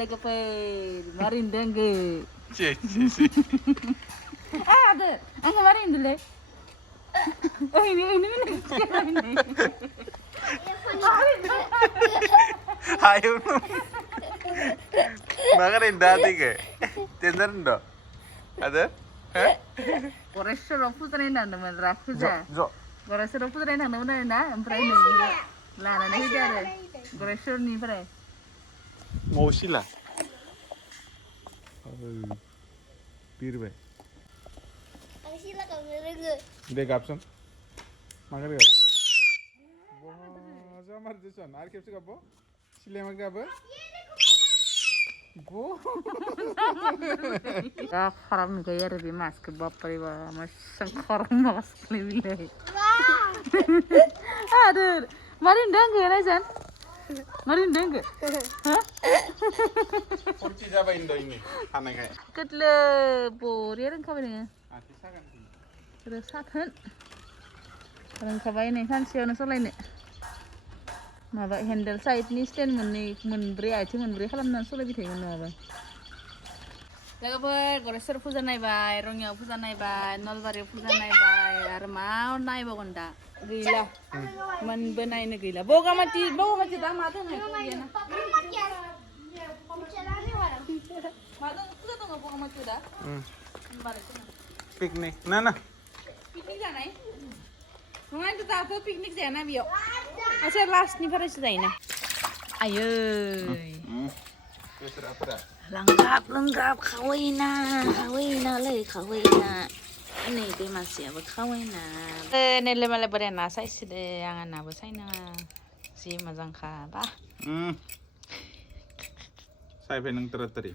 logoper. Marin dengge. Cik. Ada. Angga marin dulu. Oh ini. Ayo. Makan dati ke? Tender ndo? Ada? Koresor putri nanda meneraku ja. Jo. Koresor putri nanda mana emprai nih. Lana nih dia. Koresor nih emprai. Mau sila. Bir be. Sila kau ngerengge. Dek kapsan. Makan gak? Wah, zamar desan. Ar kepsi kapo? Sila makan apa? Bu. Ya haram gaya lebih mask bapak iba masang haram mask lebih lagi. Aduh, marin dengge najan. Marin dengge. Hah? Kurci jaba indo ini. Anak kayak. Ketle bori orang kabar ni. Sisakan. Resakan. Orang kabar ni kan siapa solai ni. Maba handle side ni stand menberi aja menberi kalam nan solai bithay mana maba. Lagapur Goresor puja naibay, Rongya puja naibay, Nolbari puja naibay, Armao naibay gonda. Gila, man benay na gila. Boga mati dah mati na. Mati puja tu ngapa boga mati dah? Piknik. Nana. Piknik jana eh? Rungai tu tak apa piknik jana biok. Asyik last ni pada sudah ina. Ayo. Besar apa dah? Lenggap kawina le kawina. Ini dia masih apa kawina. Ni lemah berena saya sih yang anak besar na si macam kah. Saya pengen terteri.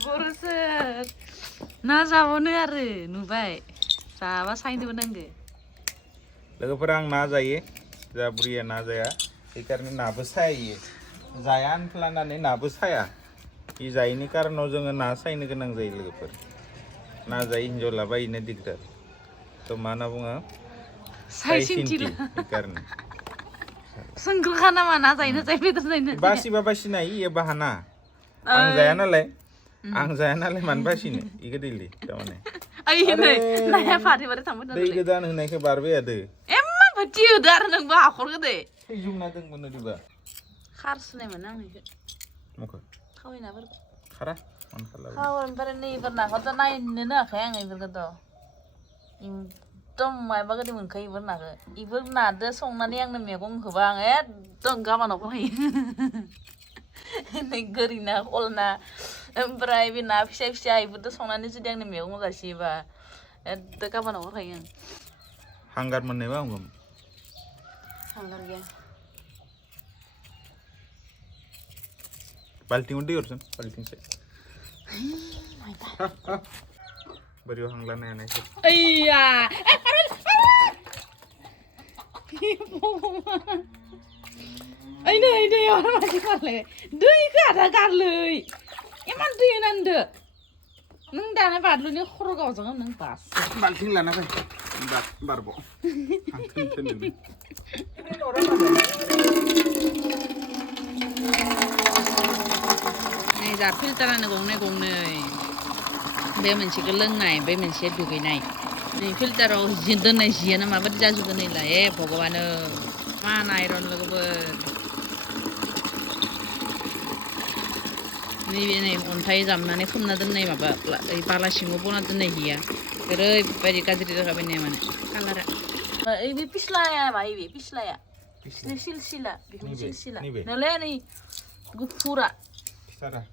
Boros. Nasa bonu are nubai. Sahabat saya itu benengge. Lagu perang naza ye, Jaburiya naza ya. Ikarni nabusai ye. Zayan pelanane nabusaya. Iza ini karena jangan nasa ini kenang zai lagu per. Naza injo laba ini diktar. To mana bunga? Saya cinti lah. Ikarni. Sengkel kana mana saya ini saya betul saya. Basi babasi na iya bahana. Ang zayana le man basi ne. Iga dili, tamane. Ayo nih, naya party pada tamu Dei iga dan henai ke barbe ada. Emang betul dar neng bah akor gede. Jwngna teng bener di ba. Harus nih mana nih? Muka. Kawin apa? Khara. Man khala. Kawin pernah kau tuh naik nena kayak nggak ikut tuh. Tom mai bagai di mungkai pernah ke. Ibu nada song nani yang nemnya kong kebang dong gaman apa lagi. Negeri na kolna. Emprai bina fisa ibu tuh song nani sudah yang nemnya kong kasih ba. Itu gaman apa lagi? Hanggar mana bang gum? Hanggar ya. Balting udah ursan, balting se. Beriu hanglan na sih. Iya. Ini orang masih kale. Dui kada kale. Emang dui nande. Neng dana padlu ni khuru kau jangan neng pas. Balting lana kai. Barbo. Hangkan tenin. Này giả filter này gong này bây mình chỉ cái lưng này bây mình sẽ được cái này filter rồi hiện đơn này gì mà vẫn ra được này là bỏ qua nữa mà này rồi là cái này on thay giảm này không là đơn này mà bà là xíu bốn là đơn này gì à cái rồi bây giờ cái gì đó cái bên này mà này color ấy bị pisla mà ấy bị pisla ya silsila silsila nó lên này gupura Sarah.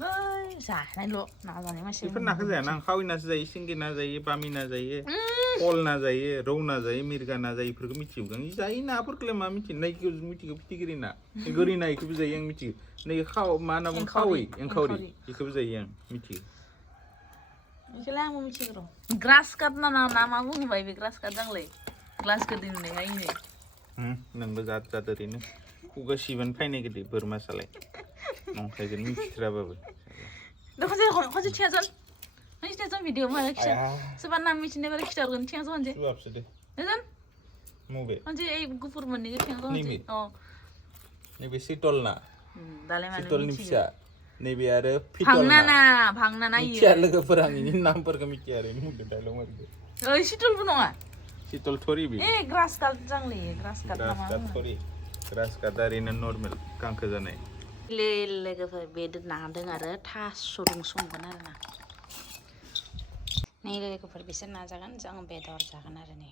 Ay, sah, naik lo, nak ni masih. Pernah ke sana? Kau ina zai, singi na zai, pami na zai, kol na zai, rau na zai, mirga na zai, pergi micim kan? Zai na apa kelema micim? Naik ke micim ke pikir ina, igori na ikut zai yang micim. Naik kau mana pun kaui, yang kauri, ikut zai yang micim. Ikhlas mau micim ro. Grass kat na nama aku ni bayi grass kat jang le. Grass kat ini ni, ini. Nang bezat dari ini. Uga siban fine gede bermasalah. Nong kayak gini cerita apa? Dah kau je ciasan. Nanti ciasan video mana kisah. Sebab nama micim ni kalau kisah orang ciasan je. Suap sedih. Kan? Mau be? Nanti gupur mana ke ciasan je. Oh. Ni besi tol na. दालाय मानो Pitolनि मिथियो फिसा नैबे आरो pitolna भांना नायो मिथिया लोगोफोर आं इनि नामफोरखौ मिथिया आरो बुंदो डायलग मारिदो ओइ सितलबो नङा शीतल थरि बे ए ग्रास काट जांलै ग्रास काट ग्रास नामा काट थरि ग्रास काट ओरैनो नर्मेल गांखो जानाय लोगोफोर बे नादों आरो थास'दों संगोन आरो ना नै लोगोफोर बिसोर ना जागोन जों बेदर जागोन आरो नै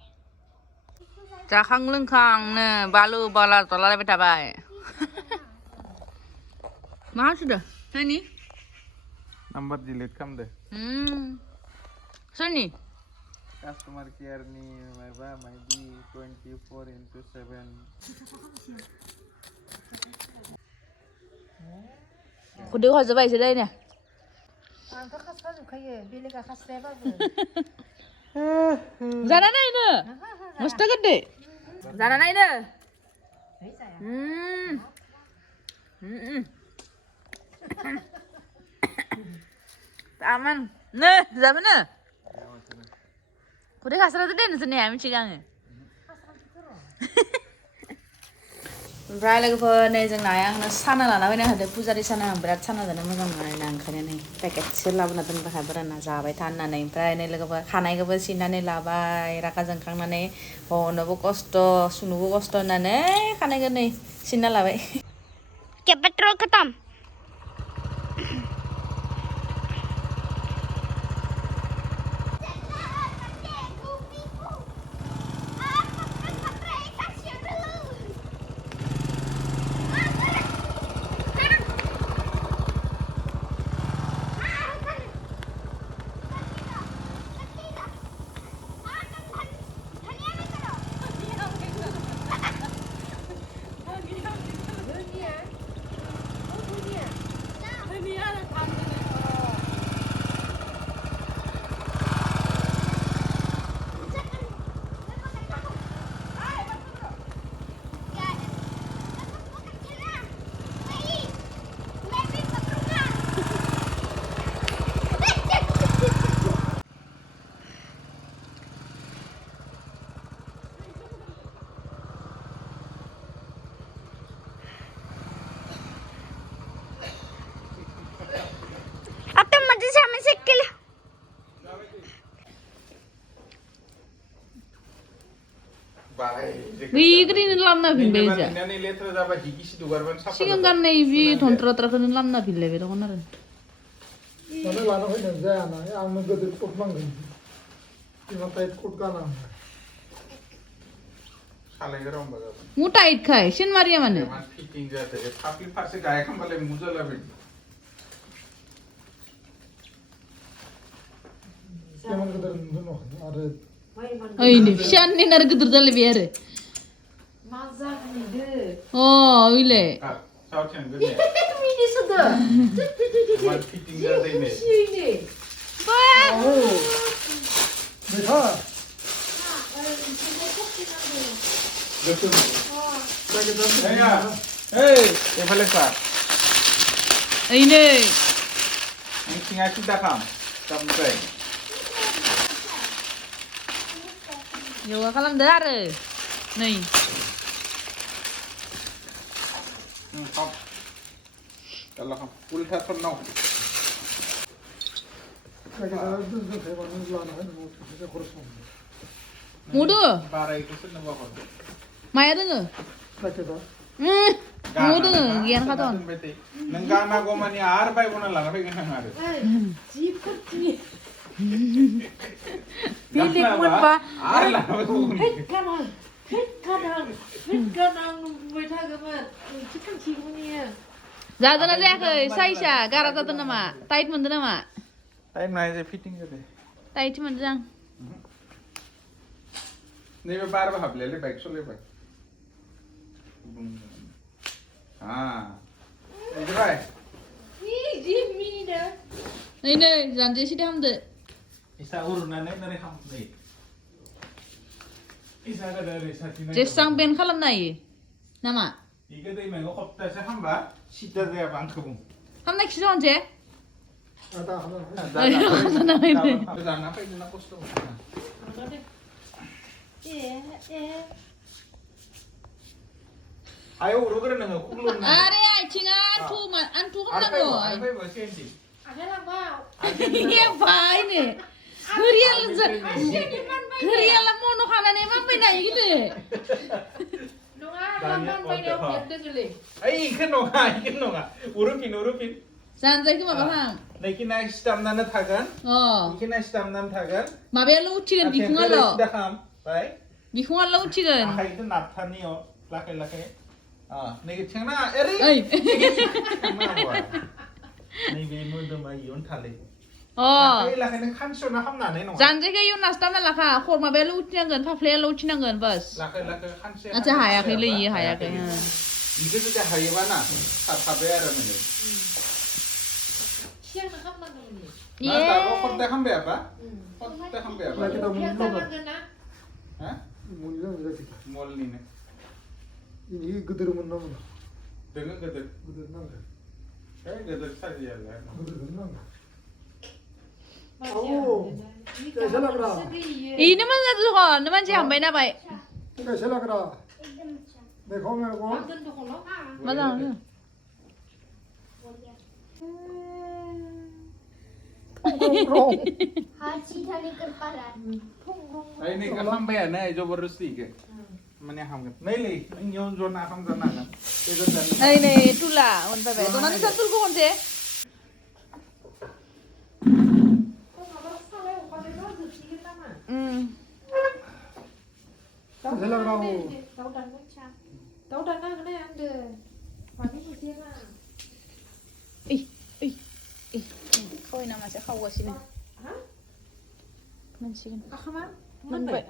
जाखां लोंखांनो बालु बाला जलालायबाय थाबाय मा सुदो सोरनि नाम्बार डिलिट खालामदो सोरनि कास्टमार केयारनि माबा मायबि 24/7 खुदै हजोबबाय इसो दायनो आंथ' खास्रा जोबखायो बेलेगा खास्रायाबाबो जाना नायनो मस्त' गोदै जाना नायनो Aman. Nih, zaman nih. Kudu kasar tuh deh nih ya, mici gange. Oमफ्राय लोगोफोर नै जोंना आंनो साना लाना फैनो होदो पुजारि साना आं बिराद साना जानो मोजां मोनो ना ओंखायनो नै पेकेटसो लाबोना दोनबाय बोराना जाबाय था होननानै ओमफ्राय नै लोगोफोर खानायखौबो सिननानै लाबाय रागा जोंखांनानै हनोबो खस्थ' सुनोबो खस्थ' होननानै खानायखौ नै सिनना लाबाय क्या पेट्रोल खत्म Wigri lamna bille ja. Ini letra dapat jiki dugarban sapa. Siang kan nih bi tontra kan lamna bille be dokon naran. Mana lana hoy na jaya na ya amno godir kot mangi ima tight kot kana Salai geram baga. Mu tight khai shin mariya mane. Mas fitting jate tapi farse gaya kan bale muza labe. keman godir no are Ay ni shan ni nar gidur dal bi are. mazak ni de Oh ile. Ah, South End gede. mini sudah Mas fitting jate ini. ini Ba. oh betha betul lagi dan Ya. Hey, yang balik pak. Ini. Ini singa kita kam. Sampai. Yoga kalam dar. Nih. Kam. Kalau kam, ulta pernah. lagi dan dan hewan lana hoy no se korson Mudu. Bara itu seneng banget. Maya dengar. lagi da Mudu gian katon. Nenggana gomani ar pai bona lana pai gana ar. jeep kerti Pilih mun ba. Ar lana pai. kadang betha gabar chicken chiguni Zadana jakai saisha gara tatu nama. Tight mundu nama. Time naik je fitting je deh. Tight mundu jang. Nih bebar bahab lele baik sole baik. Ah, ini baik. ni jeep mini da Ini janji sih ham de. Isa urunan dari ham nih. Isa ada dari satu. Jesang ben kalam nai. Nama. Iga deh mengo kopta sih ham ba. Sita deh abang kebun. Ham nak sih janji. ada hana Jangan apa ini nak posto. Ayo udah keren nggak kukulun. Are aicinga antu kan nago. Apa bahasa ini? Iya apa ini? Gerial lah mono kanan emang beda gitu. Ikan nonga. Urupin. Santai ke apa bang? Naikin naik stam nana tagan. Oh. Ikan naik stam nana tagan. Mabel lu ucikan bikungan lo. Baik. Bikungan lo ucikan. Ah itu naptani yo. Laki. Nih cengna eri. Nih bemu dema yon thale. Oh. Laki nih kan sona ham nane no. Santai ke yun nasta mana lah kor mabel lu ucikan gan, pafle lu ucikan gan bas. Laki kan sona. Aja hayak li hayak. Itu sudah hari mana? Sabar mana? Iya. Nah, tahu kontak hambe apa? Kontak hambe apa? Kita mulai Hah? mulai kita. Mall ini. Ini geder menang. Dengan geder. Geder nang. Geder saja lah. Geder nang. Oh, कैसा log रहा? Ini mana tuh kok? Nama sih hambai na bay. कैसा log रहा? देखो मेरे को. Mana? हाथ सीधा नहीं कर पा रहा है Ini kan hambe ya, nih coba bersih ke. Mana ham kan? Nih li, ini yon zona ham zona kan. Itu dan. Ini itulah, on bay. Tuh nanti satu kok on sih. कैसा log रहा हो? Kau nama saya kau sini. Mana sih kan? Mana bay?